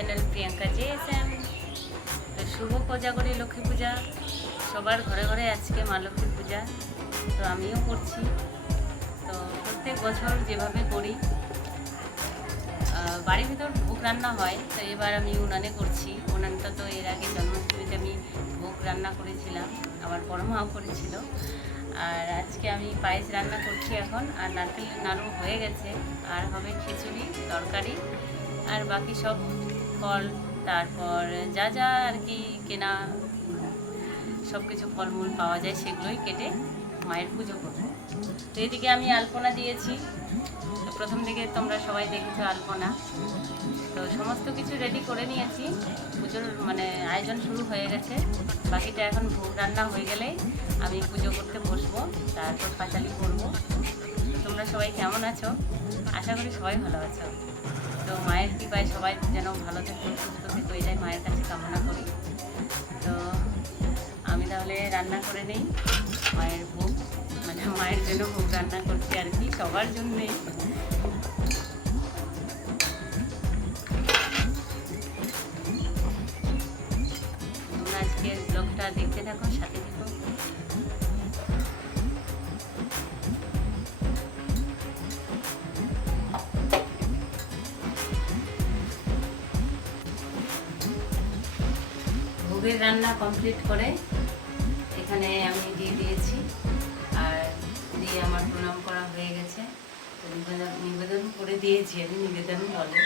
Channel Priyanka JSM। তো শুভ কোজাগরী লক্ষ্মী পূজা, সবার ঘরে ঘরে আজকে মা লক্ষ্মীর পূজা। তো আমিও করছি। তো প্রত্যেক বছর যেভাবে করি, বাড়ির ভিতর ভোগ রান্না হয়, তো এবার আমি উনানে করছি। উনানটা তো এর আগে জন্মাষ্টমীতে আমি ভোগ রান্না করেছিলাম, আমার বড় মাও করেছিল। আর আজকে আমি পায়েস রান্না করছি এখন। আর নারকেল নাড়ু হয়ে গেছে, আর হবে খিচুড়ি, তরকারি, আর বাকি সব ফল, তারপর যা যা আর কি কেনা সব কিছু ফলমূল পাওয়া যায় সেগুলোই কেটে মায়ের পুজো করবো। তো এদিকে আমি আলপনা দিয়েছি। তো প্রথম দিকে তোমরা সবাই দেখেছো আলপনা। তো সমস্ত কিছু রেডি করে নিয়েছি, পুজোর আয়োজন শুরু হয়ে গেছে। বাকিটা এখন ভোগ রান্না হয়ে গেলেই আমি পুজো করতে বসবো, তারপর পাঁচালি করবো। তোমরা সবাই কেমন আছো? আশা করি সবাই ভালো আছো। তো মায়ের কৃপায় সবাই যেন ভালো থেকো, সুস্থ থেকো, এটাই মায়ের কাছে কামনা করি। তো আমি তাহলে রান্না করে নেই মায়ের ভোগ, মায়ের জন্য ভোগ রান্না করছি আর কি, সবার জন্যেই। তোমরা আজকের ব্লগটা দেখতে থাকো, সাথে থেকো। ভোগের রান্না কমপ্লিট করে এখানে আমি দিয়ে দিয়েছি, আর দিয়ে আমার প্রণাম করা হয়ে গেছে। নিবেদন করে দিয়েছি, আমি নিবেদন বলে।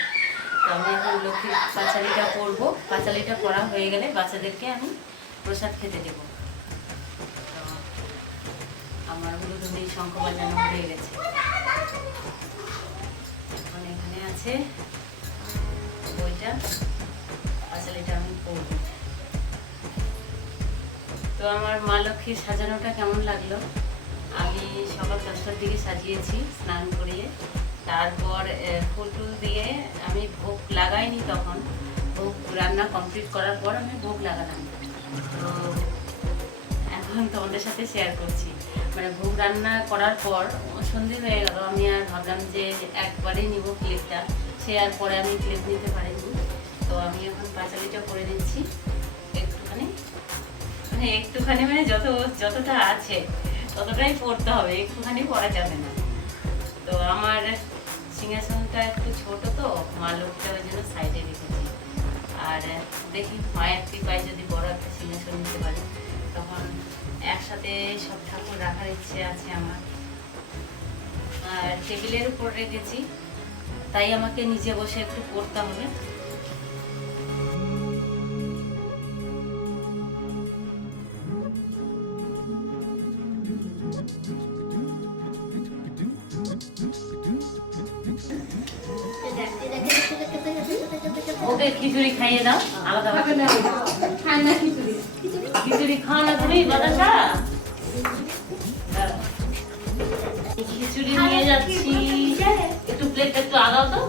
তো আমি এখন লক্ষ্মীর পাঁচালিটা করবো। পাঁচালিটা করা হয়ে গেলে বাচ্চাদেরকে আমি প্রসাদ খেতে দেবো। তো আমার উলুধ্বনি শঙ্খ বাজানো হয়ে গেছে। এখন এখানে আছে বইটা, পাঁচালিটা আমি করবো। তো আমার মা লক্ষ্মীর সাজানোটা কেমন লাগলো? আমি সকাল 10টার দিকে সাজিয়েছি স্নান করিয়ে। তারপর ফুল টুল দিয়ে আমি ভোগ লাগাইনি, তখন ভোগ রান্না কমপ্লিট করার পর আমি ভোগ লাগালাম। তো এখন তোমাদের সাথে শেয়ার করছি। ভোগ রান্না করার পর সন্ধে হয়ে গেল, আমি আর ভাবলাম যে একবারেই নিব ক্লিপটা, সে আর পরে আমি ক্লিপ নিতে পারিনি। তো আমি এখন পাঁচালিটা করে নিচ্ছি একটুখানি, যতটা আছে ততটাই পড়তে হবে, একটুখানি পড়া যাবে না। তো আমার সিংহাসনটা একটু ছোট, তো মা লক্ষ্মীটা ওই জন্য সাইডে রেখেছি। আর দেখি মায়ের কৃপায় যদি বড় একটা সিংহাসন নিতে পারি, তখন একসাথে সব ঠাকুর রাখার ইচ্ছে আছে আমার। আর টেবিলের উপর রেখেছি, তাই আমাকে নিচে বসে একটু পড়তে হবে। ওকে খিচুড়ি খাইয়ে দাও, আলাদা খিচুড়ি খাও না তুমি বাতাসা। খিচুড়ি নিয়ে যাচ্ছি, একটু প্লেটটা একটু আগাও তো।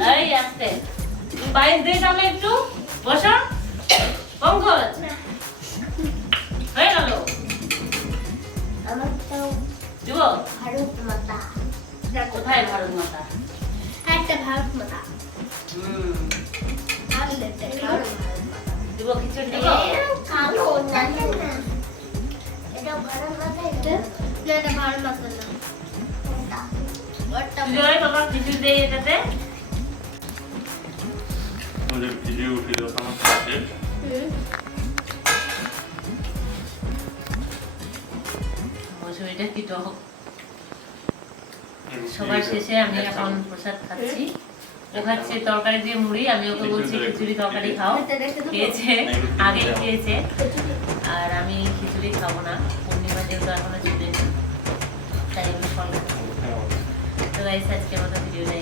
হ্যাঁ এই আসতে বাইরে দিয়ে সামনে একটু বসা। পঙ্কজ হয়ে গেল যুবক। ভারত মাতা কোথায় ভারত মাতা? একটা ভারত মাতা। যুবক খিচুড়ি দেব। কালো না না, এটা ভারত মাতা, এটা ভারত মাতা না, ওটা জয় বাবা খিচুড়ি দেই এটাতে। আমাদের ভিডিও উঠে দাও আমার সাথে। মসুরিটা কি টক। সবার শেষে আমি এখন প্রসাদ খাচ্ছি। ও খাচ্ছে তরকারি দিয়ে মুড়ি, আমি ওকে বলছি খিচুড়ি তরকারি খাও। খেয়েছে, আগেই খেয়েছে। আর আমি খিচুড়ি খাবো না, পূর্ণিমা যেহেতু এখনো চলে, তাই আমি ফল খাচ্ছি। তো গাইস আজকে আমাদের ভিডিওটা